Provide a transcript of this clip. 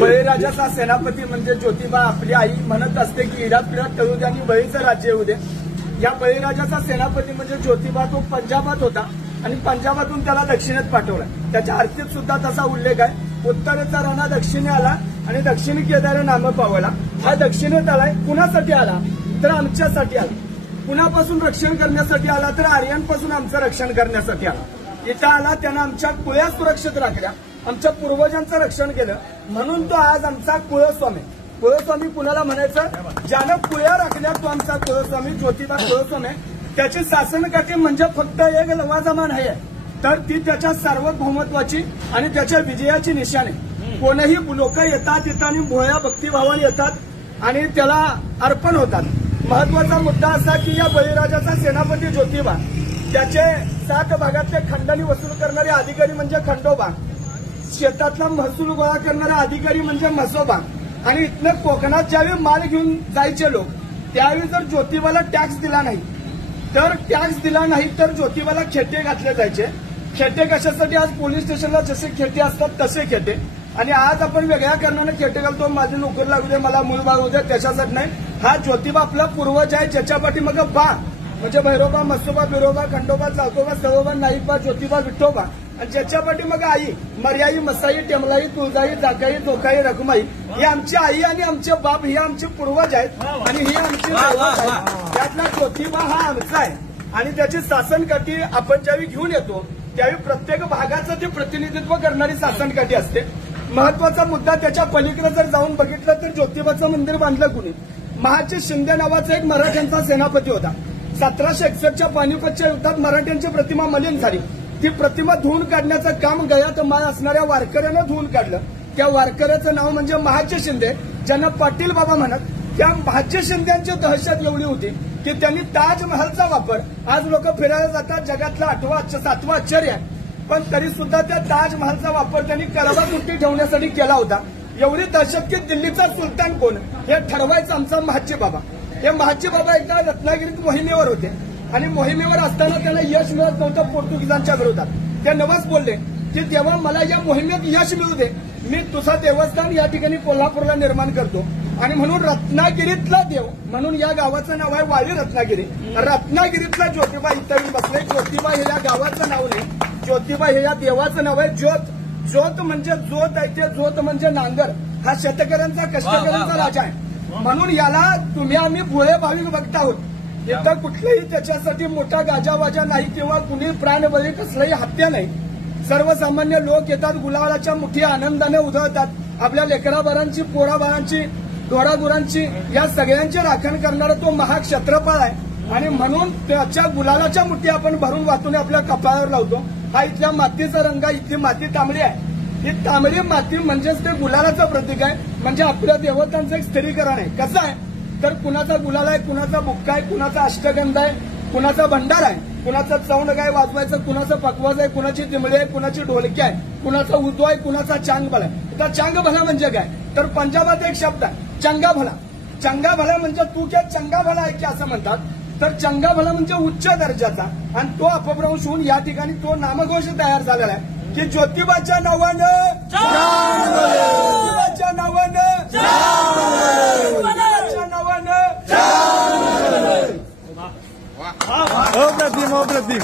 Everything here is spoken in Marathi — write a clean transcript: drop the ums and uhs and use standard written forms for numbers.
बळीराजाचा सेनापती म्हणजे ज्योतिबा. आपली आई म्हणत असते की इडात पिढ्यात तळू द्या आणि बळीचं राज्य येऊ दे. या बळीराजाचा सेनापती म्हणजे ज्योतिबा. तो पंजाबात होता आणि पंजाबातून त्याला दक्षिणेत पाठवला. त्याच्या आरतीत सुद्धा तसा उल्लेख आहे. उत्तरेचा राणा दक्षिणे आला आणि दक्षिणी केदार नाम पावला. हा दक्षिणेत आलाय. कुणासाठी आला तर आमच्यासाठी आला. कुणापासून रक्षण करण्यासाठी आला तर आर्यांपासून आमचं रक्षण करण्यासाठी आला. इथं आला, त्यानं आमच्या कुळ्या सुरक्षित राखल्या, आमच्या पूर्वजांचं रक्षण केलं. म्हणून तो आज आमचा कुळस्वामी. कुळस्वामी कुणाला म्हणायचं? ज्यानं कुळ्या राखल्या तो आमचा कुळस्वामी, ज्योतिबा कुळस्वामी. त्याची शासनकाठी म्हणजे फक्त एक लवाजमान आहे, तर ती त्याच्या सार्वभौमत्वाची आणि त्याच्या विजयाची निशाणी. कोणीही लोक येतात इथं आणि भोळ्या भक्तिभावाने येतात आणि त्याला अर्पण होतात. महत्वाचा मुद्दा असा की या बळीराजाचा सेनापती ज्योतिबा, त्याचे 7 भागातले खंडणी वसूल करणारे अधिकारी म्हणजे खंडोबा, शेतातला महसूल गोळा करणारे अधिकारी म्हणजे म्हसोबा. आणि इथनं कोकणात ज्यावेळी माल घेऊन जायचे लोक, त्यावेळी जर ज्योतिबाला टॅक्स दिला नाही तर ज्योतिबाला खेटे घातले जायचे. खेटे कशासाठी? आज पोलीस स्टेशनला जसे खेटे असतात तसे खेटे. आणि आज आपण वेगळ्या कारणाने खेटे घालतो, माझी नोकरी लागू दे, मला मूळ बाळ होऊ दे, त्याच्यासाठी नाही. हा ज्योतिबा आपला पूर्वज आहे, ज्याच्या पाठीमागे बा म्हणजे भैरोबा, मसोबा, बिरोबा, खंडोबा, चाकोबा, सवोबा, नाईकबा, ज्योतिबा, विठोबा. आणि ज्याच्या पाठीमागे आई, मर्याई, मसाई, टेमलाई, तुळजाई, जाकाई, जोकाई, रखमाई, ही आमची आई आणि आमचे बाप, ही आमचे पूर्वज आहेत आणि ही आमची दैवत आहे. त्यातला ज्योतिबा हा आमचा आहे. आणि त्याची शासनकाठी आपण ज्यावेळी घेऊन येतो त्यावेळी प्रत्येक भागाचं ते प्रतिनिधित्व करणारी शासनकाठी असते. महत्वाचा मुद्दा, त्याच्या पलीकडे जर जाऊन बघितलं तर ज्योतिबाचं मंदिर बांधलं कुणी? महाजी शिंदे नावाचा एक मराठ्यांचा सेनापती होता. 1761च्या पानिपतच्या युद्धात मराठ्यांची प्रतिमा मलिन झाली. ती प्रतिमा धुवून काढण्याचं काम गयात माळ असणाऱ्या वारकऱ्यानं धुवून काढलं. त्या वारकऱ्याचं नाव म्हणजे महाजी शिंदे, ज्यांना पाटील बाबा म्हणत. त्या महाजी शिंद्यांची दहशत एवढी होती की त्यांनी ताजमहलचा वापर, आज लोक फिरायला जातात, जगातला 7वं आश्चर्य आहे, पण तरी सुद्धा त्या ताजमहलचा वापर त्यांनी कळवा मुठी ठेवण्यासाठी केला होता. एवढी दहशत की दिल्लीचा सुलतान कोण हे ठरवायचं आमचा महाजी बाबा. हे महाजी बाबा एकदा रत्नागिरीत मोहिमेवर होते आणि मोहिमेवर असताना त्यांना यश मिळत नव्हतं पोर्तुगीजांच्या विरोधात. ते नवस बोलले की तेव्हा मला या मोहिमेत यश मिळू दे, मी तुझं देवस्थान या ठिकाणी कोल्हापूरला निर्माण करतो. आणि म्हणून रत्नागिरीतला देव म्हणून या गावाचं नाव आहे वाडी रत्नागिरी. रत्नागिरीतला ज्योतिबा इथं बसले. ज्योतिबा हे या गावाचं नाव नाही, ज्योतिबा हे या देवाचं नाव आहे. ज्योत, ज्योत म्हणजे ज्योत आहे, ते ज्योत म्हणजे नांगर. हा शेतकऱ्यांचा, कष्टकऱ्यांचा राजा आहे. म्हणून याला तुम्ही आम्ही भोळे भाविक बघत आहोत. इथं कुठलेही त्याच्यासाठी मोठा गाजावाजा नाही किंवा कुणी प्राणबळी, कसलाही हत्या नाही. सर्वसामान्य लोक येतात, गुलाबाच्या मुठी आनंदाने उधळतात. आपल्या लेकराबाळांची, पोराबाळांची, ढोरागुरांची, या सगळ्यांची राखण करणारा तो महाक्षत्रपाळ आहे. आणि म्हणून त्याच्या गुलालाच्या मुठी आपण भरून वाटून आपल्या कपाळावर लावतो. हा इथल्या मातीचा रंग आहे. इथली माती तांबडी आहे. ही तांबडी माती म्हणजेच ते गुलालाचं प्रतीक आहे. म्हणजे आपल्या देवतांचं एक स्थिरीकरण आहे. कसं आहे तर कुणाचा गुलाल आहे, कुणाचा बुक्का आहे, कुणाचा अष्टगंध आहे, कुणाचा भंडार आहे, कुणाचं चौंड आहे वाजवायचं, कुणाचं पकवाज आहे, कुणाची दिमडी आहे, कुणाची ढोलकी आहे, कुणाचा उदो आहे, कुणाचा चांग भला आहे. तर चांग भला म्हणजे काय तर पंजाबात एक शब्द आहे चंगा भला. चंगा भला म्हणजे तू क्या चंगा भला आहे की असं म्हणतात. तर चंगा भला म्हणजे उच्च दर्जाचा. आणि तो अपभ्रंश होऊन या ठिकाणी तो नामघोष तयार झालेला आहे की ज्योतिबाच्या नावानं, ज्योतिबाच्या नावानं, ज्योतिबाच्या नावानं. अप्रतिम.